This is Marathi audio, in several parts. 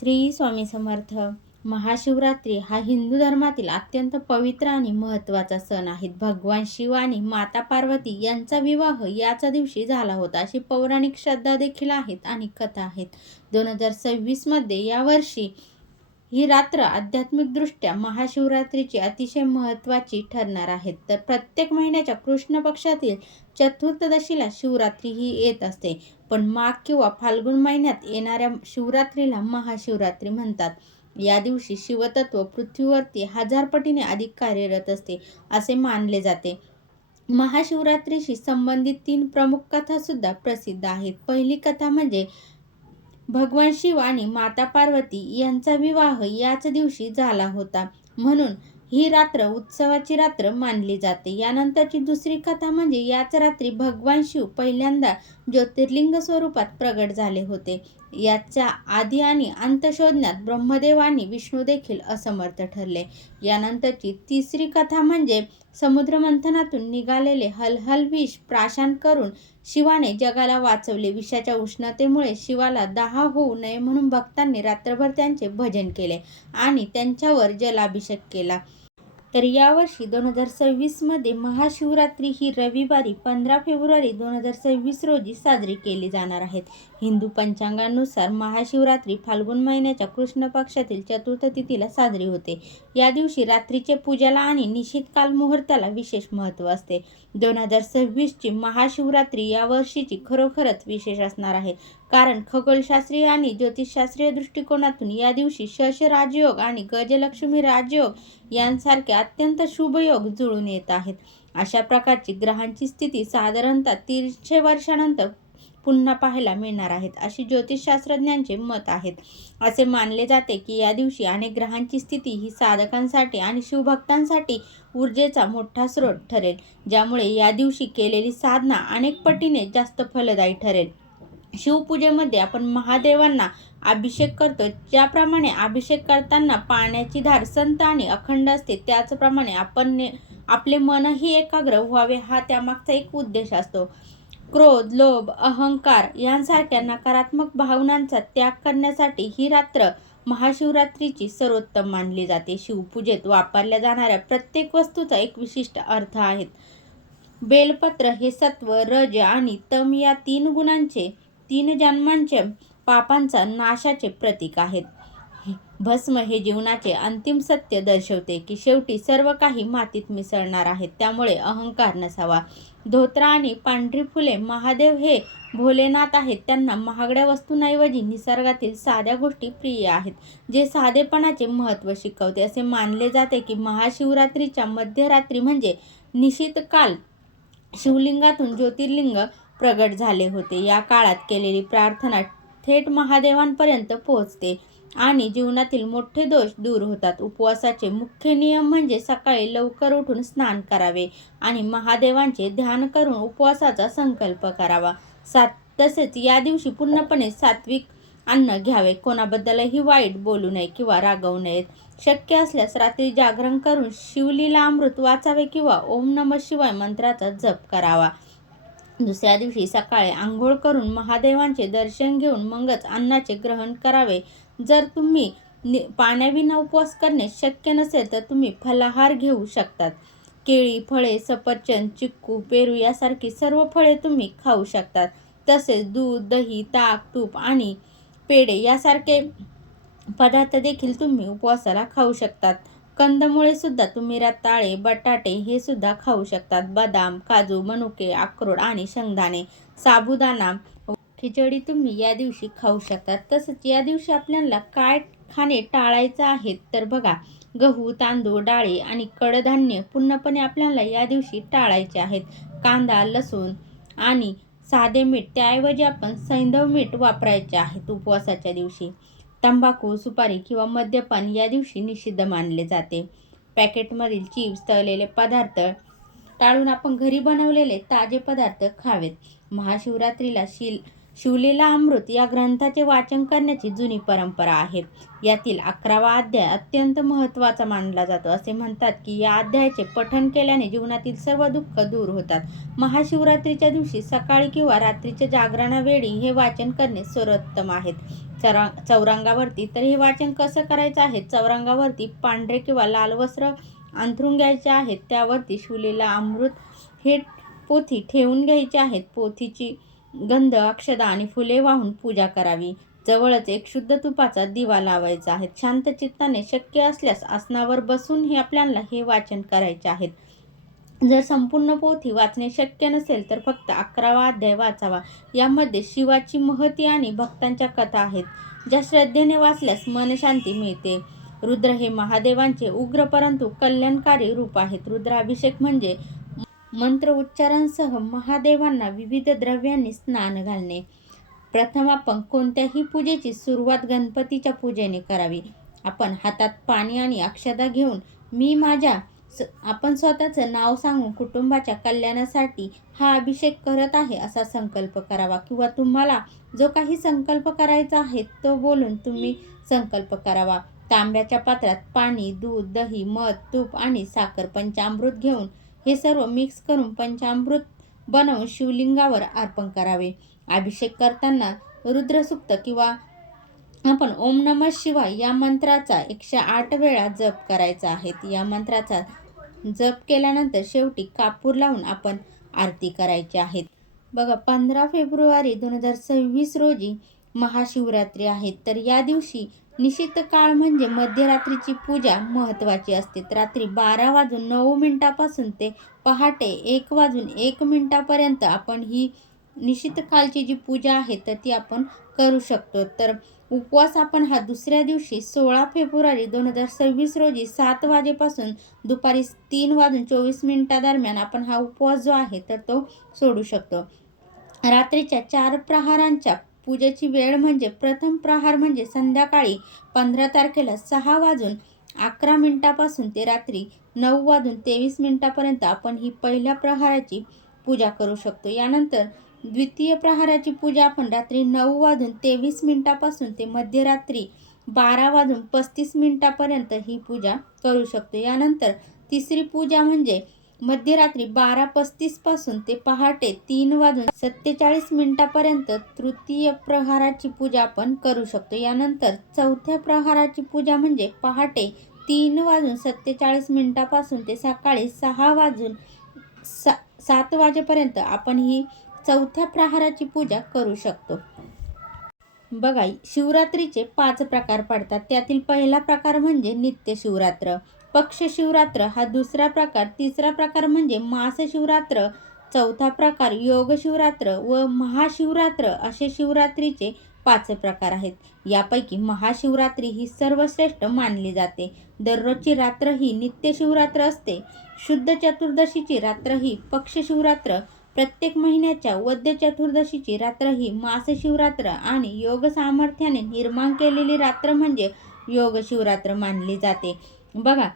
श्री स्वामी समर्थ. महाशिवरात्री हा हिंदू धर्मातील अत्यंत पवित्र आणि महत्त्वाचा सण आहे. भगवान शिव आणि माता पार्वती यांचा विवाह याच दिवशी झाला होता, अशी पौराणिक श्रद्धा देखील आहेत आणि कथा आहेत. 2026 मध्ये यावर्षी ही रात्र आध्यात्मिकदृष्ट्या महाशिवरात्रीची अतिशय महत्त्वाची ठरणार आहे. तर प्रत्येक महिन्याच्या कृष्ण पक्षातील चतुर्दशीला शिवरात्री ही येत असते, पण माघ किंवा फाल्गुन महिन्यात येणाऱ्या शिवरात्रीला महाशिवरात्री म्हणतात. या दिवशी शिवतत्व पृथ्वीवरती 1000 पटीने अधिक कार्यरत असते असे मानले जाते. महाशिवरात्रीशी संबंधित 3 प्रमुख कथा सुद्धा प्रसिद्ध आहेत. पहिली कथा म्हणजे भगवान शिव आणि माता पार्वती यांचा विवाह याच दिवशी झाला होता, म्हणून ही रात्र उत्सवाची रात्र मानली जाते. यानंतरची दुसरी कथा म्हणजे याच रात्री भगवान शिव पहिल्यांदा ज्योतिर्लिंग स्वरूपात प्रगट झाले होते. याचा आदी आणि अंत शोधण्यात ब्रह्मदेव आणि विष्णू देखील असमर्थ ठरले. यानंतरची तिसरी कथा म्हणजे समुद्रमंथनातून निघालेले हलहल विष प्राशन करून शिवाने जगाला वाचवले. विषाच्या उष्णतेमुळे शिवाला दाह होऊ नये म्हणून भक्तांनी रात्रभर त्यांचे भजन केले आणि त्यांच्यावर जलाभिषेक केला. तर यावर्षी 2026 मध्ये महाशिवरात्री ही रविवारी 15 फेब्रुवारी 2026 रोजी साजरी केली जाणार आहे. हिंदू पंचांगानुसार महाशिवरात्री फाल्गुन महिन्याच्या कृष्ण पक्षातील चतुर्थ तिथीला साजरी होते. या दिवशी रात्रीचे पूजेला आणि निशित काल मुहूर्ताला विशेष महत्त्व असते. 2026 ची महाशिवरात्री या वर्षीची खरोखरच विशेष असणार आहे, कारण खगोलशास्त्रीय आणि ज्योतिषशास्त्रीय दृष्टिकोनातून या दिवशी शश राजयोग आणि गजलक्ष्मी राजयोग यांसारखे अत्यंत शुभ योग जुळून येत आहेत. अशा प्रकारची ग्रहांची स्थिती साधारणतः 300 वर्षानंतर पुन्हा पाहायला मिळणार आहेत, अशी ज्योतिषशास्त्रज्ञांचे मत आहेत. असे मानले जाते की या दिवशी अनेक ग्रहांची स्थिती ही साधकांसाठी आणि शिवभक्तांसाठी ऊर्जेचा मोठा स्रोत ठरेल, ज्यामुळे या दिवशी केलेली साधना अनेक पटीने जास्त फलदायी ठरेल. शिवपूजेमध्ये आपण महादेवांना अभिषेक करतो. ज्याप्रमाणे अभिषेक करताना पाण्याची धार संत आणि अखंड असते, त्याचप्रमाणे आपले मनही एकाग्र व्हावे हा त्यामागचा एक उद्देश असतो. क्रोध, लोभ, अहंकार यांसारख्या नकारात्मक भावनांचा त्याग करण्यासाठी ही रात्र महाशिवरात्रीची सर्वोत्तम मानली जाते. शिवपूजेत वापरल्या जाणाऱ्या प्रत्येक वस्तूचा एक विशिष्ट अर्थ आहे. बेलपत्र हे सत्व, रज आणि तम या 3 गुणांचे 3 जन्मांच्या पापांचा नाशाचे प्रतीक आहेत. भस्म हे जीवनाचे अंतिम सत्य दर्शवते की शेवटी सर्व काही मातीत मिसळणार आहे, त्यामुळे अहंकार नसावा. धोत्रा आणि पांढरी फुले. महादेव हे भोलेनाथ आहेत. त्यांना महागड्या वस्तूंऐवजी निसर्गातील साध्या गोष्टी प्रिय आहेत, जे साधेपणाचे महत्त्व शिकवते. असे मानले जाते की महाशिवरात्रीच्या मध्यरात्री म्हणजे निशित काल शिवलिंगातून ज्योतिर्लिंग प्रगट झाले होते. या काळात केलेली प्रार्थना थेट महादेवांपर्यंत पोहोचते आणि जीवनातील मोठे दोष दूर होतात. उपवासाचे मुख्य नियम म्हणजे सकाळी लवकर उठून स्नान करावे आणि महादेवांचे ध्यान करून उपवासाचा संकल्प करावा. तसेच या दिवशी पूर्णपणे सात्विक अन्न घ्यावे. कोणाबद्दलही वाईट बोलू नये किंवा रागवू नयेत. शक्य असल्यास रात्री जागरण करून शिवलीला अमृत वाचावे किंवा ओम नमः शिवाय मंत्राचा जप करावा. दुसऱ्या दिवशी सकाळी आंघोळ करून महादेवांचे दर्शन घेऊन मगच अन्नाचे ग्रहण करावे. जर तुम्ही पाण्याविना उपवास करणे शक्य नसेल तर तुम्ही फलाहार घेऊ शकतात. केळी, फळे, सफरचंद, चिक्कू, पेरू यासारखी सर्व फळे तुम्ही खाऊ शकतात. तसेच दूध, दही, ताक, तूप आणि पेढे यासारखे पदार्थ देखील तुम्ही उपवासाला खाऊ शकतात. कंदमुळे सुद्धा तुम्ही रताळे, बटाटे हे सुद्धा खाऊ शकतात. बदाम, काजू, मनुके, अक्रोड आणि शेंगदाणे, साबुदाणा, खिचडी तुम्ही या दिवशी खाऊ शकतात. तसंच या दिवशी आपल्याला काय खाणे टाळायचं आहे तर बघा, गहू, तांदूळ, डाळी आणि कडधान्य पूर्णपणे आपल्याला या दिवशी टाळायचे आहेत. कांदा, लसूण आणि साधे मीठ त्याऐवजी आपण सैंधव मीठ वापरायचे आहेत. उपवासाच्या दिवशी तंबाखू, सुपारी किंवा मद्यपान या दिवशी निषिद्ध मानले जाते. पॅकेटमधील चिप्स, तळलेले पदार्थ टाळून आपण घरी बनवलेले ताजे पदार्थ खावेत. महाशिवरात्रीला शिवलीला अमृत या ग्रंथाचे वाचन करण्याची जुनी परंपरा आहे. यातील 11वा अध्याय अत्यंत महत्त्वाचा मानला जातो. असे म्हणतात की या अध्यायाचे पठण केल्याने जीवनातील सर्व दुःख दूर होतात. महाशिवरात्रीच्या दिवशी सकाळी किंवा रात्रीच्या जागरणावेळी हे वाचन करणे सर्वोत्तम आहे. चौरंगावरती. तर हे वाचन कसं करायचं आहे? चौरंगावरती पांढरे किंवा लाल वस्त्र अंथरून घ्यायचे आहेत. त्यावरती शिवलेला अमृत हे पोथी ठेवून घ्यायची आहेत. पोथीची गंध, अक्षदा आणि फुले वाहून पूजा करावी. जवळच एक शुद्ध तुपाचा दिवा लावायचा आहे. शांत चित्ताने शक्य असल्यास आसनावर बसून आपल्याला हे वाचन करायचे आहेत. जर संपूर्ण पोथी वाचणे शक्य नसेल तर फक्त 11वा अध्याय वाचावा. यामध्ये शिवाची महती आणि भक्तांच्या कथा आहेत, ज्या श्रद्धेने वाचल्यास मनशांती मिळते. रुद्र हे महादेवांचे उग्र परंतु कल्याणकारी रूप आहेत. रुद्राभिषेक म्हणजे मंत्र उच्चारांसह महादेवांना विविध द्रव्यांनी स्नान घालणे. प्रथम आपण कोणत्याही पूजेची सुरुवात गणपतीच्या पूजेने करावी. आपण हातात पाणी आणि अक्षता घेऊन आपण स्वतःचं नाव सांगून कुटुंबाच्या कल्याणासाठी हा अभिषेक करत आहे असा संकल्प करावा, किंवा तुम्हाला जो काही संकल्प करायचा आहे तो बोलून तुम्ही संकल्प करावा. तांब्याच्या पात्रात पाणी, दूध, दही, मध, तूप आणि साखर, पंचामृत घेऊन हे सर्व मिक्स करून पंचामृत बनवून शिवलिंगावर अर्पण करावे. अभिषेक करताना रुद्रसूक्त किंवा आपण ओम नमः शिवाय या मंत्राचा 108 वेळा जप करायचा आहे. या मंत्राचा जप केल्यानंतर शेवटी कापूर लावून आपण आरती करायची आहे. बघा, 15 फेब्रुवारी 2026 रोजी महाशिवरात्री आहे. तर या दिवशी निशित काळ म्हणजे मध्यरात्रीची पूजा महत्त्वाची असते. रात्री 12:09 ते पहाटे 1:01 आपण ही निशित कालची जी पूजा आहे तर ती आपण करू शकतो. तर उपवास आपण हा दुसऱ्या दिवशी 16 फेब्रुवारी 2026 रोजी 7 वाजेपासून दुपारी 3:24 दरम्यान आपण हा उपवास जो आहे तर तो सोडू शकतो. रात्रीच्या 4 प्रहारांच्या पूजेची वेळ म्हणजे प्रथम प्रहार म्हणजे संध्याकाळी 15 तारखेला 6:11 ते रात्री 9:23 आपण ही पहिल्या प्रहाराची पूजा करू शकतो. यानंतर द्वितीय प्रहाराची पूजा आपण रात्री 9:23 ते मध्यरात्री 12:35 ही पूजा करू शकतो. यानंतर तिसरी पूजा म्हणजे मध्यरात्री 12:35 ते पहाटे 3:47 तृतीय प्रहाराची पूजा आपण करू शकतो. यानंतर चौथ्या प्रहाराची पूजा म्हणजे पहाटे 3:47 ते सकाळी 7 वाजेपर्यंत आपण ही चौथ्या प्रहाराची पूजा करू शकतो. बघा, शिवरात्रीचे 5 प्रकार पडतात. त्यातील पहिला प्रकार म्हणजे नित्य शिवरात्र. पक्ष शिवरात्र हा दुसरा प्रकार. तिसरा प्रकार म्हणजे मास शिवरात्र. चौथा प्रकार योग शिवरात्र व महाशिवरात्र असे शिवरात्रीचे 5 प्रकार आहेत. यापैकी महाशिवरात्री ही सर्वश्रेष्ठ मानली जाते. दररोजची रात्र ही नित्य शिवरात्र असते. शुद्ध चतुर्दशीची रात्र ही पक्ष शिवरात्र, प्रत्येक महिन्याच्या वद्य चतुर्दशीची रात्र ही मास शिवरात्र आणि योग सामर्थ्याने निर्माण केलेली रात्र म्हणजे योग शिवरात्र मानली जाते. बघा,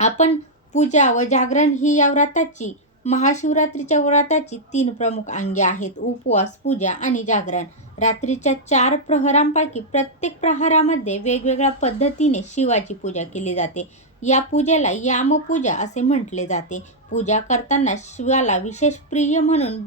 आपण पूजा व जागरण ही या व्रताची महाशिवरात्रीच्या व्रताची 3 प्रमुख अंगे आहेत: उपवास, पूजा आणि जागरण. रात्रीच्या 4 प्रहरांपैकी प्रत्येक प्रहरामध्ये वेगवेगळ्या पद्धतीने शिवाची पूजा केली जाते. या पूजेला यामपूजा असे म्हटले जाते. पूजा करताना शिवाला विशेष प्रिय म्हणून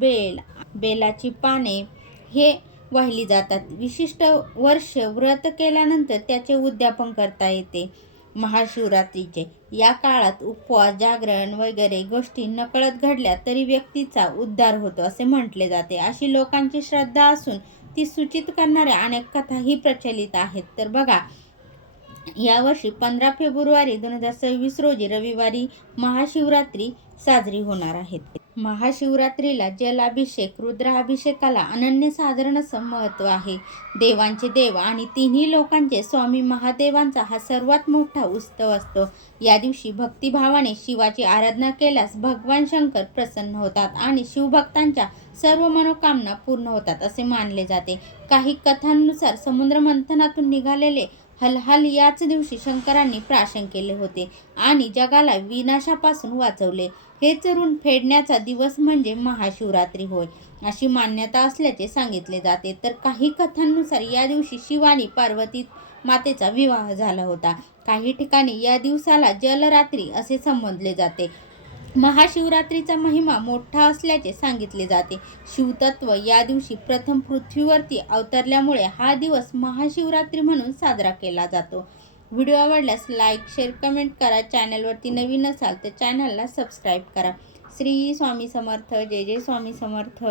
बेलाची पाने हे वाहिली जातात. विशिष्ट वर्ष व्रत केल्यानंतर त्याचे उद्यापन करता येते. महाशिवरात्रीचे या काळात उपवास, जागरण वगैरे गोष्टी नकळत घडल्या तरी व्यक्तीचा उद्धार होतो असे म्हटले जाते. अशी लोकांची श्रद्धा असून ती सूचित करणाऱ्या अनेक कथाही प्रचलित आहेत. तर बघा, यावर्षी 15 फेब्रुवारी 2026 रोजी रविवारी महाशिवरात्री साजरी होणार आहे. महाशिवरात्रीला जलाभिषेक, रुद्राभिषेकाला अनन्यसाधारण असं महत्त्व आहे. देवांचे देव आणि तिन्ही लोकांचे स्वामी महादेवांचा हा सर्वात मोठा उत्सव असतो. या दिवशी भक्तिभावाने शिवाची आराधना केल्यास भगवान शंकर प्रसन्न होतात आणि शिवभक्तांच्या सर्व मनोकामना पूर्ण होतात असे मानले जाते. काही कथांनुसार समुद्र मंथनातून निघालेले हलाहल याच दिवशी शंकरांनी प्राशन केले होते आणि जगाला विनाशापासून वाचवले. हेच ऋण फेडण्याचा दिवस म्हणजे महाशिवरात्री होय अशी मान्यता असल्याचे सांगितले जाते. तर काही कथांनुसार या दिवशी शिव आणि पार्वती मातेचा विवाह झाला होता. काही ठिकाणी या दिवसाला जलरात्री असे संबोधले जाते. महाशिवरात्रीचा महिमा मोठा असल्याचे सांगितले जाते. शिवतत्व या दिवशी प्रथम पृथ्वीवरती अवतरल्यामुळे हा दिवस महाशिवरात्री म्हणून साजरा केला जातो. व्हिडिओ आवडल्यास लाईक, शेअर, कमेंट करा. चॅनलवरती नवीन असाल तर चॅनलला सबस्क्राईब करा. श्री स्वामी समर्थ. जय जय स्वामी समर्थ.